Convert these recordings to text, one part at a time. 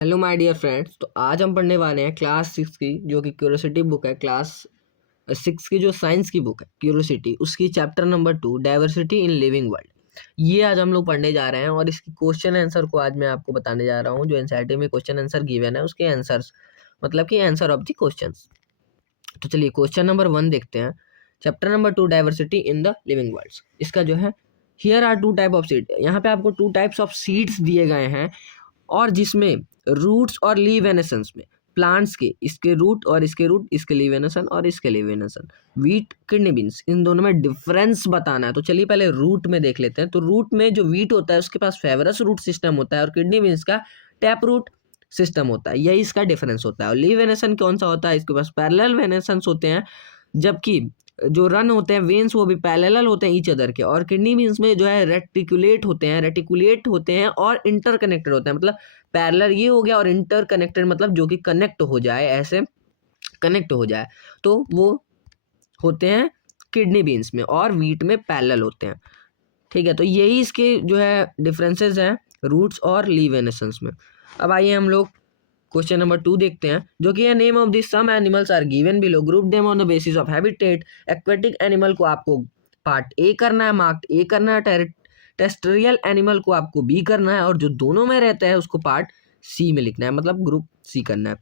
Hello my dear friends. तो आज हम पढ़ने वाले हैं क्लास 6 की जो कि क्यूरियोसिटी बुक है। क्लास 6 की जो साइंस की बुक है क्यूरियोसिटी, उसकी chapter number 2 diversity in living world, ये आज हम लोग पढ़ने जा रहे हैं। और इसकी क्वेश्चन आंसर को आज मैं आपको बताने जा रहा हूँ। जो एनसीईआरटी में क्वेश्चन आंसर गिवन है उसके आंसर्स, मतलब कि आंसर ऑफ द क्वेश्चंस। तो चलिए क्वेश्चन नंबर 1 देखते हैं। Chapter number 2 diversity in the living worlds, इसका जो है here are two type of seed. यहाँ पे आपको 2 टाइप्स ऑफ सीड्स दिए गए हैं, और जिसमें रूट्स और लीव एनेसेंस में प्लांट्स के, इसके रूट और इसके रूट, इसके लीव एनेसन और इसके लीव एनेसन, वीट किडनी बीन्स, इन दोनों में डिफरेंस बताना है। तो चलिए पहले रूट में देख लेते हैं। तो रूट में जो वीट होता है उसके पास फेवरस रूट सिस्टम होता है और किडनी बीन्स का टैप रूट सिस्टम होता है, यही इसका डिफरेंस होता है। और लीव एनेसन कौन सा होता है, इसके पास पैरेलल वेनेसन्स होते हैं, जबकि जो रन होते हैं वेन्स वो भी पैरेलल होते हैं ईच अदर के। और किडनी बीन्स में जो है रेटिकुलेट होते हैं और इंटरकनेक्टेड होते हैं। मतलब पैरेलल ये हो गया और इंटरकनेक्टेड मतलब जो कि कनेक्ट हो जाए, ऐसे कनेक्ट हो जाए, तो वो होते हैं किडनी बीन्स में, और वीट में पैरेलल होते हैं। ठीक है, तो यही इसके जो है डिफरेंसेस हैं रूट्स और लीव एनेसेंस में। अब आइए हम लोग क्वेश्चन नंबर 2 देखते हैं, जो कि name of the some animals are given below, group them on the basis of habitat. Aquatic animal को आपको पार्ट ए करना है, मार्क ए करना है। टेरेस्ट्रियल एनिमल को आपको बी करना है, और जो दोनों में रहता है उसको पार्ट सी में लिखना है, मतलब ग्रुप सी करना है।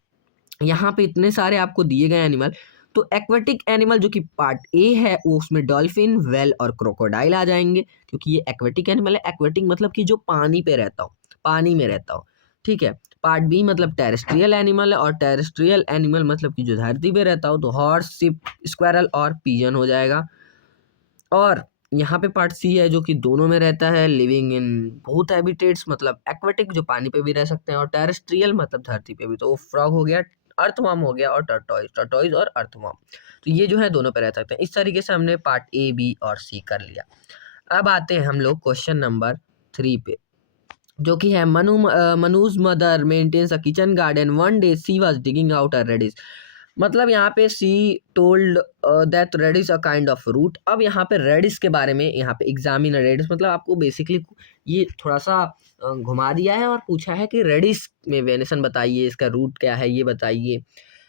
यहाँ पे इतने सारे आपको दिए गए एनिमल। तो एक्वेटिक एनिमल जो कि पार्ट ए है वो, उसमें डॉल्फिन, वेल और क्रोकोडाइल आ जाएंगे, क्योंकि ये एक्वेटिक एनिमल है। एक्वेटिक मतलब कि जो पानी पे रहता हो, पानी में रहता हो। ठीक है, पार्ट बी मतलब टेरेस्ट्रियल एनिमल है, और टेरेस्ट्रियल एनिमल मतलब कि जो धरती पे रहता हो, तो हॉर्स, शिप, स्क्वायरल और पिजन हो जाएगा। और यहाँ पे पार्ट सी है जो कि दोनों में रहता है, लिविंग इन बोथ हैबिटेट्स, मतलब एक्वेटिक जो पानी पे भी रह सकते हैं, और टेरेस्ट्रियल मतलब धरती पे भी। तो फ्रॉग हो गया, अर्थवर्म हो गया, और टर्टोइज और अर्थवर्म, तो ये जो है दोनों पे रह सकते हैं। इस तरीके से हमने पार्ट ए, बी और सी कर लिया। अब आते हैं हम लोग क्वेश्चन नंबर 3 पे, जो कि है Manuj mother maintains a kitchen garden, one day she was digging out a radish. मतलब यहाँ पे she told that radish a kind of root. अब यहाँ पे रेडिश के बारे में, यहाँ पे एग्जामिन रेडिश, मतलब आपको बेसिकली ये थोड़ा सा घुमा दिया है और पूछा है कि रेडिश में वेनेसन बताइए, इसका रूट क्या है ये बताइए।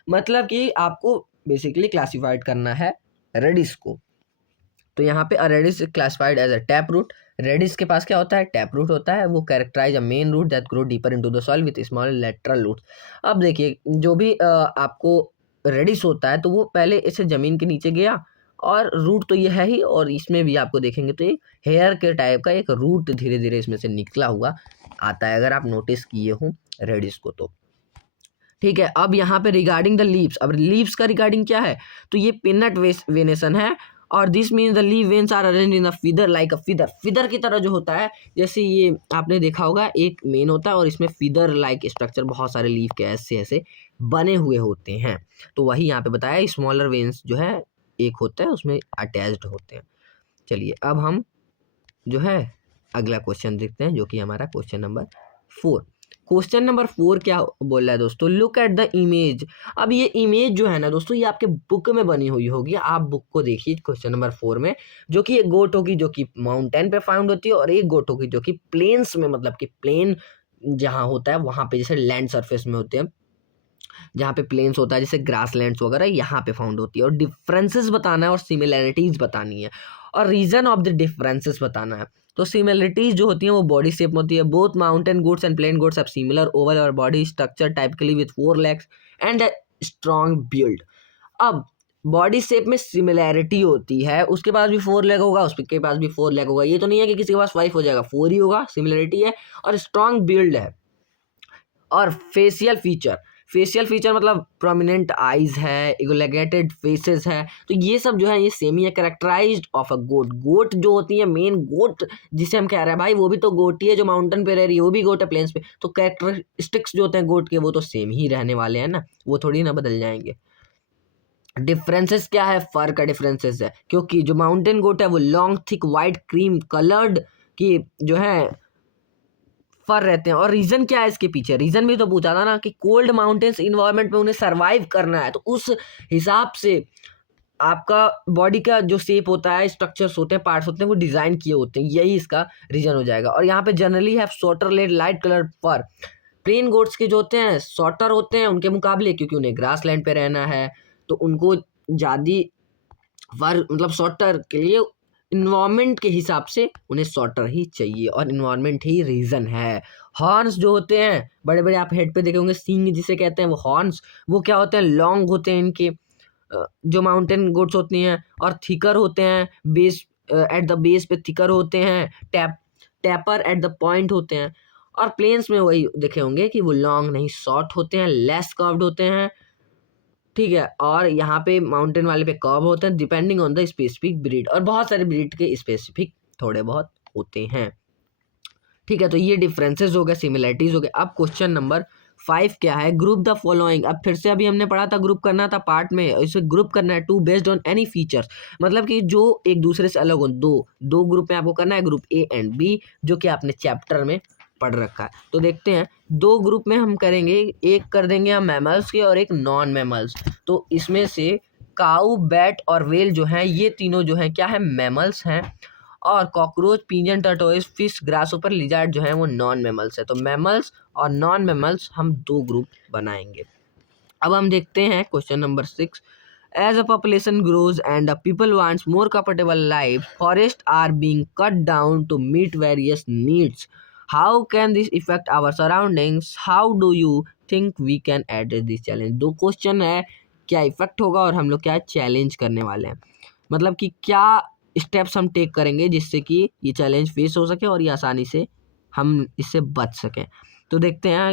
मतलब कि आपको बेसिकली क्लासिफाइड करना है रेडिश को। तो यहाँ पे radish classified as a tap root. Radish के पास क्या होता है, टैप रूट होता है। वो characterize a main root that grow deeper into the soil with small lateral roots. अब देखिए, जो भी आपको रेडिश होता है तो वो पहले इसे जमीन के नीचे गया, और रूट तो ये है ही, और इसमें भी आपको देखेंगे तो एक हेयर के टाइप का एक रूट धीरे धीरे इसमें से निकला हुआ आता है, अगर आप नोटिस किए हो रेडिश को तो। ठीक है, अब यहाँ पे रिगार्डिंग द लीव्स, अब लीव्स का रिगार्डिंग क्या है, तो ये पिनट वेनेसन है। और this means the leaf veins are arrange in a feather like a feather. Feather की तरह जो होता है, जैसे ये आपने देखा होगा एक मेन होता है और इसमें फीदर लाइक स्ट्रक्चर, बहुत सारे लीव के ऐसे ऐसे बने हुए होते हैं। तो वही यहाँ पे बताया, स्मॉलर वेन्स जो है एक होता है उसमें अटैच्ड होते हैं। चलिए अब हम जो है अगला क्वेश्चन देखते हैं, जो कि हमारा क्वेश्चन नंबर 4। क्वेश्चन नंबर 4 क्या बोल रहा है दोस्तों, लुक एट द इमेज। अब ये इमेज जो है ना दोस्तों, ये आपके बुक में बनी हुई होगी, आप बुक को देखिए क्वेश्चन नंबर 4 में, जो कि एक गोट होगी जो कि माउंटेन पे फाउंड होती है, और एक गोट होगी जो कि प्लेन्स में, मतलब कि प्लेन जहाँ होता है वहां पे, जैसे लैंड सरफेस में होते हैं, जहाँ पे प्लेन्स होता है जैसे ग्रास लैंड्स वगैरह, यहाँ पे फाउंड होती है। और डिफरेंसेस बताना है और सिमिलैरिटीज बतानी है, और रीजन ऑफ द डिफरेंसेस बताना है। तो सिमिलरिटीज जो होती हैं वो बॉडी शेप में होती है। Both mountain goats and plain goats have similar oval और body structure typically with 4 legs and a strong build. अब बॉडी शेप में सिमिलैरिटी होती है, उसके पास भी 4 लेग होगा, उसके पास भी 4 लेग होगा। ये तो नहीं है कि किसी के पास 5 हो जाएगा, 4 ही होगा, सिमिलैरिटी है। और स्ट्रॉन्ग बिल्ड है। और फेशियल फीचर मतलब प्रोमिनेंट आईज है, इगोलेगेटेड फेसेस है। तो ये सब जो है ये सेम ही है। कैरेक्टराइज्ड ऑफ अ गोट, गोट जो होती है मेन गोट जिसे हम कह रहे हैं भाई, वो भी तो गोट ही है, जो माउंटेन पे रह रही है वो भी गोट है प्लेन्स पे। तो कैरेक्टरिस्टिक्स जो होते हैं गोट के वो तो सेम ही रहने वाले हैं ना, वो थोड़ी ना बदल जाएंगे। डिफरेंसेस क्या है, फर का डिफरेंसेस है, क्योंकि जो माउंटेन गोट है वो long thick white cream coloured की जो है फर रहते हैं। और रीजन क्या है इसके पीछे, रीजन भी तो पूछा था ना, कि कोल्ड माउंटेन्स इन्वायरमेंट में उन्हें सरवाइव करना है, तो उस हिसाब से आपका बॉडी का जो शेप होता है, स्ट्रक्चर्स होते हैं, पार्ट्स होते हैं, वो डिजाइन किए होते हैं, यही इसका रीजन हो जाएगा। और यहाँ पे generally have shorter led light colour fur, plain goats के जो होते हैं शॉर्टर होते हैं उनके मुकाबले, क्योंकि उन्हें ग्रास लैंड पे रहना है तो उनको ज़्यादा मतलब शॉर्टर के लिए इन्वायरमेंट के हिसाब से उन्हें शॉर्टर ही चाहिए, और इन्वायरमेंट ही रीज़न है। हॉर्न्स जो होते हैं बड़े बड़े, आप हेड पे देखे होंगे सींग जिसे कहते हैं, वो हॉर्न्स वो क्या होते हैं, लॉन्ग होते हैं इनके, जो माउंटेन गोट्स होती हैं, और थिकर होते हैं, बेस एट द बेस पे थिकर होते हैं, टैपर एट द पॉइंट होते हैं। और प्लेन्स में वही देखे होंगे कि वो लॉन्ग नहीं शॉर्ट होते हैं, लेस कर्व्ड होते हैं, ठीक है। और यहाँ पे माउंटेन वाले पे कर्व होते हैं depending on the specific breed, और बहुत सारे ब्रीड के स्पेसिफिक थोड़े बहुत होते हैं, ठीक है। तो ये डिफरेंसेस हो गए, सिमिलरिटीज हो गए। अब क्वेश्चन नंबर 5 क्या है, ग्रुप द फॉलोइंग। अब फिर से अभी हमने पढ़ा था ग्रुप करना था पार्ट में, इसे ग्रुप करना है to based on any features, मतलब कि जो एक दूसरे से अलग हो। दो ग्रुप में आपको करना है, ग्रुप ए एंड बी, जो कि आपने चैप्टर में पढ़ रखा है। तो देखते हैं, दो ग्रुप में हम करेंगे, एक कर देंगे हम मैमल्स के और एक नॉन मैमल्स। तो इसमें से काऊ, बैट और व्हेल जो हैं, ये तीनों जो हैं क्या है, मैमल्स हैं, और cockroach, pigeon, टर्टोइस, fish, grasshopper, lizard जो हैं वो नॉन मैमल्स है। तो मैमल्स और नॉन मैमल्स हम दो ग्रुप बनाएंगे। अब हम देखते हैं question number 6, as a population grows and the people wants more comfortable life, forest are being cut down to meet various needs, how can this effect our surroundings, how do you think we can address this challenge. दो question है, क्या effect होगा और हम लोग क्या challenge करने वाले हैं, मतलब कि क्या स्टेप्स हम टेक करेंगे जिससे कि ये चैलेंज फेस हो सके और ये आसानी से हम इससे बच सकें। तो देखते हैं,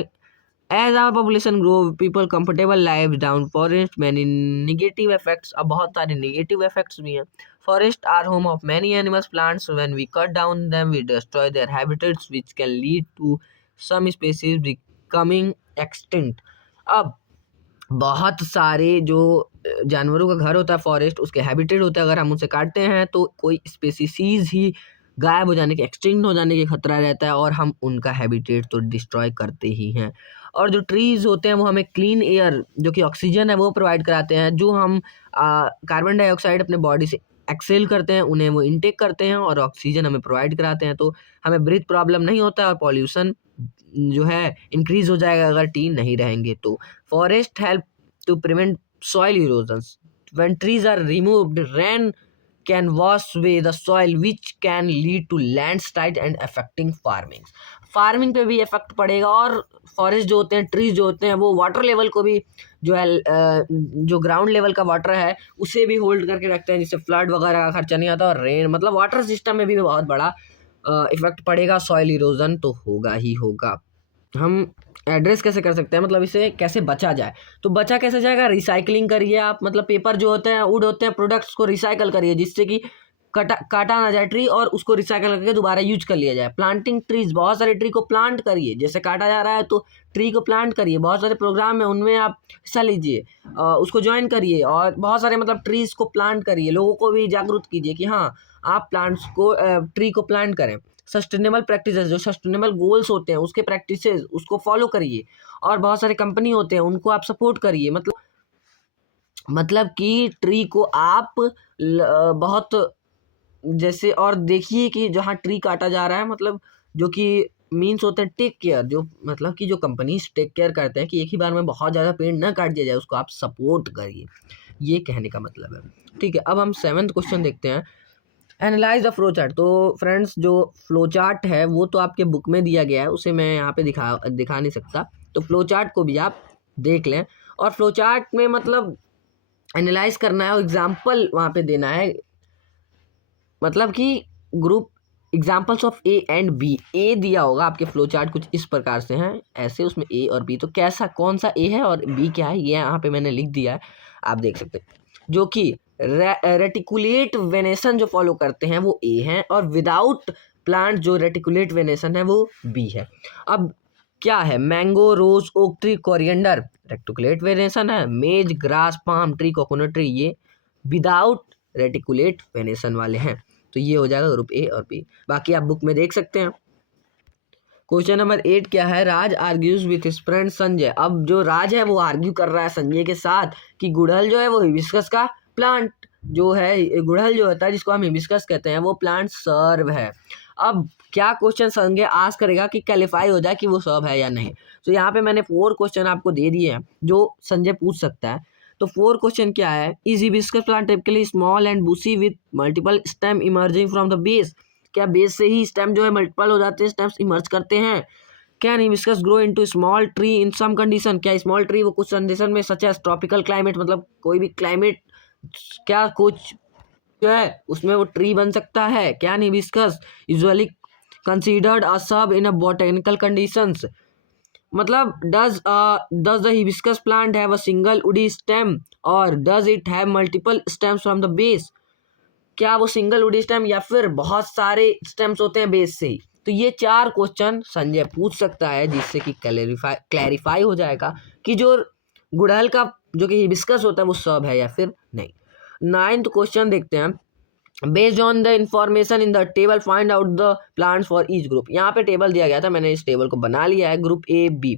as our population grow people comfortable life down forest many negative effects. अब बहुत सारे निगेटिव इफेक्ट्स भी हैं। Forest are home of many animals plants, when we cut down them we destroy their habitats which can lead to some species becoming extinct. अब बहुत सारे जो जानवरों का घर होता है फॉरेस्ट, उसके हैबिटेट होता है, अगर हम उसे काटते हैं तो कोई स्पेसीज ही गायब हो जाने के, एक्सटिंक्ट हो जाने के खतरा रहता है, और हम उनका हैबिटेट तो डिस्ट्रॉय करते ही हैं। और जो ट्रीज़ होते हैं वो हमें क्लीन एयर, जो कि ऑक्सीजन है, वो प्रोवाइड कराते हैं। जो हम कार्बन डाइऑक्साइड अपने बॉडी से एक्सेल करते हैं, उन्हें वो इनटेक करते हैं और ऑक्सीजन हमें प्रोवाइड कराते हैं। तो हमें ब्रीथ प्रॉब्लम नहीं होता है, और पॉल्यूशन जो है इंक्रीज हो जाएगा अगर टी नहीं रहेंगे तो। Forest help to prevent soil erosions, when trees are removed rain can wash away the soil which can lead to landslide and affecting farming पे भी इफेक्ट पड़ेगा। और फॉरेस्ट जो होते हैं, ट्रीज जो होते हैं, वो वाटर लेवल को भी जो है जो ग्राउंड लेवल का वाटर है उसे भी होल्ड करके रखते हैं, जिससे फ्लड वगैरह का खर्चा नहीं आता, और रेन मतलब वाटर सिस्टम में भी बहुत बड़ा इफेक्ट पड़ेगा। सॉइल इरोजन तो होगा ही होगा। हम एड्रेस कैसे कर सकते हैं, मतलब इसे कैसे बचा जाए, तो बचा कैसे जाएगा, रिसाइकलिंग करिए आप, मतलब पेपर जो होते हैं, वुड होते हैं, प्रोडक्ट्स को रिसाइकल करिए जिससे कि काटा ना जाए ट्री, और उसको रिसाइकल करके दोबारा यूज कर लिया जाए। प्लांटिंग ट्रीज, बहुत सारे ट्री को प्लांट करिए, जैसे काटा जा रहा है तो ट्री को प्लांट करिए, बहुत सारे प्रोग्राम है उनमें आप हिस्सा लीजिए, उसको ज्वाइन करिए, और बहुत सारे मतलब ट्रीज को प्लांट करिए, लोगों को भी जागरूक कीजिए कि हाँ आप प्लांट्स को ट्री को प्लांट करें। सस्टेनेबल प्रैक्टिसेस, जो सस्टेनेबल गोल्स होते हैं उसके प्रैक्टिसेस उसको फॉलो करिए, और बहुत सारे कंपनी होते हैं उनको आप सपोर्ट करिए, मतलब कि ट्री को आप बहुत जैसे, और देखिए कि जहाँ ट्री काटा जा रहा है, मतलब जो कि मीन्स होते हैं टेक केयर, जो मतलब कि जो कंपनीज टेक केयर करते हैं कि एक ही बार में बहुत ज़्यादा पेड़ ना काट दिया जाए, उसको आप सपोर्ट करिए, ये कहने का मतलब है, ठीक है। अब हम 7th क्वेश्चन देखते हैं, एनालाइज द फ्लो चार्ट। तो फ्रेंड्स जो फ्लो चार्ट है वो तो आपके बुक में दिया गया है, उसे मैं यहाँ पे दिखा नहीं सकता, तो फ्लो चार्ट को भी आप देख लें। और फ्लो चार्ट में मतलब एनालाइज करना है, एग्जाम्पल वहाँ पे देना है, मतलब कि group examples of A and B. A दिया होगा आपके फ्लो चार्ट कुछ इस प्रकार से हैं, ऐसे उसमें ए और बी, तो कैसा कौन सा ए है और बी क्या है, ये यहाँ पे मैंने लिख दिया है, आप देख सकते हैं। जो कि रेटिकुलेट वेनेशन जो फॉलो करते हैं वो ए हैं, और विदाउट प्लांट जो रेटिकुलेट वेनेशन है वो बी है। अब क्या है, mango, rose, oak tree, coriander reticulate venation है, maize, grass, palm tree, coconut tree ये विदाउट रेटिकुलेट वेनेशन वाले हैं। तो ये हो जाएगा ग्रुप ए और बी, बाकी आप बुक में देख सकते हैं। क्वेश्चन नंबर 8 क्या है, Raj argues with his friend Sanjay. अब जो राज है वो आर्ग्यू कर रहा है संजय के साथ कि गुड़हल जो है वो हिबिस्कस का प्लांट जो है, गुड़हल जो होता है जिसको हम हिबिस्कस कहते हैं, वो प्लांट सर्व है। अब क्या क्वेश्चन संजय आस्क करेगा कि क्वालिफाई हो जाए कि वो सब है या नहीं। तो यहाँ पे मैंने 4 क्वेश्चन आपको दे दिए हैं जो संजय पूछ सकता है। तो 4 क्वेश्चन क्या है, is hibiscus plant typically small and Bussy with multiple stem emerging from the base, क्या बेस से ही स्टेम जो है मल्टीपल हो जाते हैं, स्टेम्स इमर्ज करते हैं। Can hibiscus grow into small tree in some condition, क्या स्मॉल ट्री वो कुछ कंडीशन में सच एज ट्रॉपिकल क्लाइमेट, मतलब कोई भी क्लाइमेट क्या कुछ जो है उसमें वो ट्री बन सकता है। Can hibiscus usually considered a shrub in a botanical conditions, मतलब does the hibiscus plant have a single woody stem और does it have multiple stems from the base, क्या वो सिंगल वुडी स्टेम या फिर बहुत सारे स्टेम्स होते हैं बेस से ही। तो ये 4 क्वेश्चन संजय पूछ सकता है जिससे कि क्लैरिफाई हो जाएगा कि जो गुड़हल का जो कि हिबिस्कस होता है वो सब है या फिर नहीं। 9th क्वेश्चन देखते हैं, based on the information in the table find out the plants for each group. यहाँ पे टेबल दिया गया था, मैंने इस टेबल को बना लिया है। Group A B,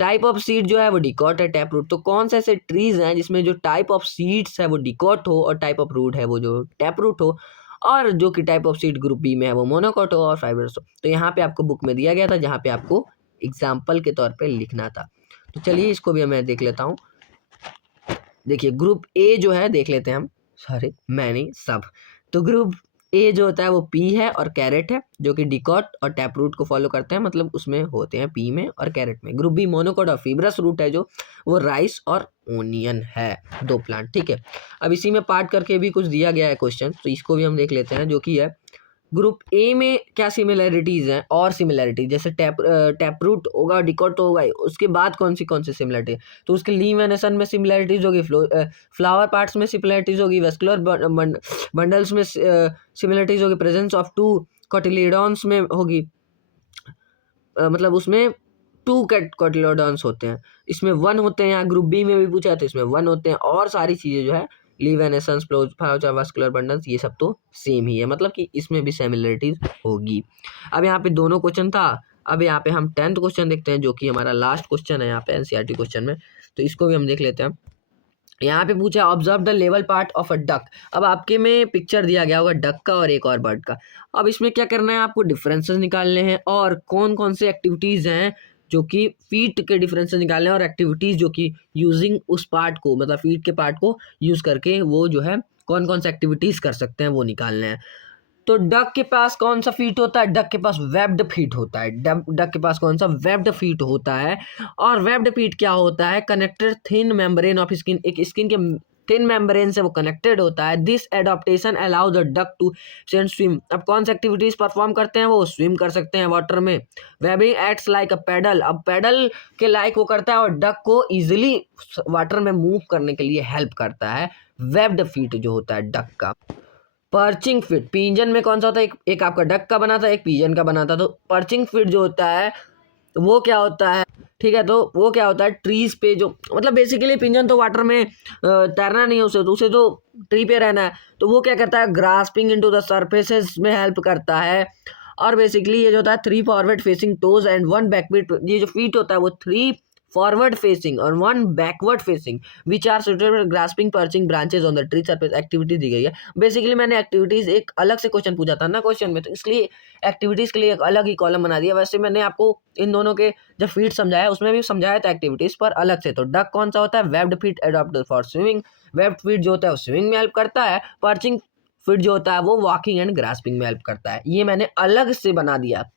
type of seed जो है वो डिकॉट है, टैप रूट। तो कौन से ऐसे ट्रीज हैं जिसमें जो टाइप ऑफ सीड्स है वो डिकॉट हो और टाइप ऑफ रूट है वो जो टैप रूट हो, और जो कि type of seed group B में है वो मोनोकॉट हो और फाइब्रस हो। तो यहाँ पे आपको बुक में दिया गया था जहाँ पे आपको एग्जाम्पल के तौर पे लिखना था। तो चलिए इसको भी मैं देख लेता हूँ। देखिए ग्रुप ए जो है देख लेते हैं हम, सारे मैंने सब। तो ग्रुप ए जो होता है वो पी है और कैरेट है, जो कि डिकॉट और टैप रूट को फॉलो करते हैं, मतलब उसमें होते हैं पी में और कैरेट में। ग्रुप बी मोनोकॉट और फीब्रस रूट है जो वो राइस और ओनियन है, 2 प्लांट। ठीक है, अब इसी में पार्ट करके भी कुछ दिया गया है क्वेश्चन, तो इसको भी हम देख लेते हैं, जो कि है ग्रुप ए में क्या सिमिलरिटीज हैं और सिमिलरिटीज, जैसे टैप रूट होगा, डिकॉट तो होगा, उसके बाद कौन सी सिमिलरिटी है। तो उसके लीव एंड सन में सिमिलरिटीज होगी, फ्लावर पार्ट्स में सिमिलरिटीज होगी, वेस्कुलर बंडल्स में सिमिलरिटीज होगी, प्रेजेंस ऑफ 2 कोटिलेडॉन्स में होगी, मतलब उसमें 2 कोटिलेडॉन्स होते हैं, इसमें 1 होते हैं। यहाँ ग्रुप बी में भी पूछा है तो इसमें 1 होते हैं, और सारी चीज़ें जो है leave and essence vascular bundles ये सब तो सेम ही है, मतलब कि इसमें भी सिमिलरिटीज होगी। अब यहाँ पे दोनों क्वेश्चन था। अब यहाँ पे हम 10th क्वेश्चन देखते हैं जो कि हमारा लास्ट क्वेश्चन है यहाँ पे एनसीईआरटी क्वेश्चन में, तो इसको भी हम देख लेते हैं। यहाँ पे पूछा observe the level part of a duck. अब आपके में पिक्चर दिया गया होगा डक का और एक और बर्ड का। अब इसमें क्या करना है, आपको डिफरेंसेस निकालने हैं और कौन कौन से एक्टिविटीज़ हैं जो कि फीट के डिफरेंसेस निकालने हैं, और एक्टिविटीज़ जो कि यूजिंग उस पार्ट को, मतलब फीट के पार्ट को यूज़ करके वो जो है कौन कौन से एक्टिविटीज़ कर सकते हैं वो निकालने हैं। तो डक के पास कौन सा फीट होता है, डक के पास वेब्ड फीट होता है। डक के पास कौन सा वेब्ड फीट होता है, और वेब्ड फीट क्या होता है, connected thin membrane of skin, एक स्किन के थिन मेम्ब्रेन से वो कनेक्टेड होता है। This adaptation allow the duck to swim. अब कौन सी एक्टिविटीज परफॉर्म करते हैं, वो स्विम कर सकते हैं वाटर में। Webbing acts like a paddle, अब पैडल के लाइक वो करता है और डक को इजिली वाटर में मूव करने के लिए हेल्प करता है, वेब्ड फीट जो होता है डक का। पर्चिंग फिट, पिजन में कौन सा होता है, एक आपका डक का बना था, एक पिजन का बना था। तो पर्चिंग फिट जो होता है वो क्या होता है, ठीक है, तो वो क्या होता है, ट्रीज पे जो, मतलब बेसिकली पिजन तो वाटर में तैरना नहीं है उसे, तो उसे तो ट्री पे रहना है, तो वो क्या करता है, ग्रास्पिंग इनटू द सरफेसेस में हेल्प करता है। और बेसिकली ये जो होता है 3 forward facing toes and 1 backward, ये जो फीट होता है वो 3 फॉरवर्ड फेसिंग और 1 backward facing which are suitable grasping perching branches on the tree surface. Activity दी गई है। बेसिकली मैंने एक्टिविटीज एक अलग से क्वेश्चन पूछा था ना क्वेश्चन में, तो इसलिए एक्टिविटीज के लिए एक अलग ही कॉलम बना दिया। वैसे मैंने आपको इन दोनों के जब फीट समझाया उसमें भी समझाया था एक्टिविटीज पर अलग से। तो डक कौन सा होता है, webbed feet adopted for swimming, webbed feet जो होता है वो स्विमिंग में हेल्प करता है, पर्चिंग फीट जो होता है वो वॉकिंग एंड ग्रास्पिंग में हेल्प करता है। ये मैंने अलग से बना दिया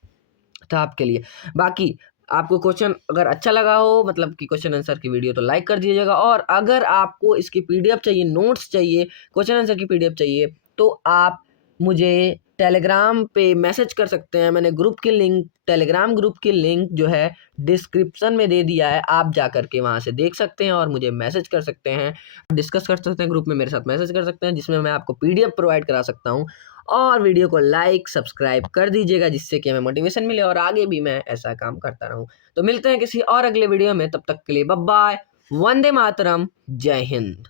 था आपके लिए। बाकी आपको क्वेश्चन अगर अच्छा लगा हो, मतलब कि क्वेश्चन आंसर की वीडियो, तो लाइक कर दीजिएगा। और अगर आपको इसकी पीडीएफ चाहिए, नोट्स चाहिए, क्वेश्चन आंसर की पीडीएफ चाहिए, तो आप मुझे टेलीग्राम पे मैसेज कर सकते हैं। मैंने ग्रुप की लिंक, टेलीग्राम ग्रुप की लिंक जो है डिस्क्रिप्शन में दे दिया है, आप जा करके वहाँ से देख सकते हैं और मुझे मैसेज कर सकते हैं, डिस्कस कर सकते हैं, ग्रुप में मेरे साथ मैसेज कर सकते हैं, जिसमें मैं आपको पीडीएफ प्रोवाइड करा सकता हूँ। और वीडियो को लाइक सब्सक्राइब कर दीजिएगा जिससे कि हमें मोटिवेशन मिले और आगे भी मैं ऐसा काम करता रहूं। तो मिलते हैं किसी और अगले वीडियो में, तब तक के लिए बाय बाय, वंदे मातरम, जय हिंद।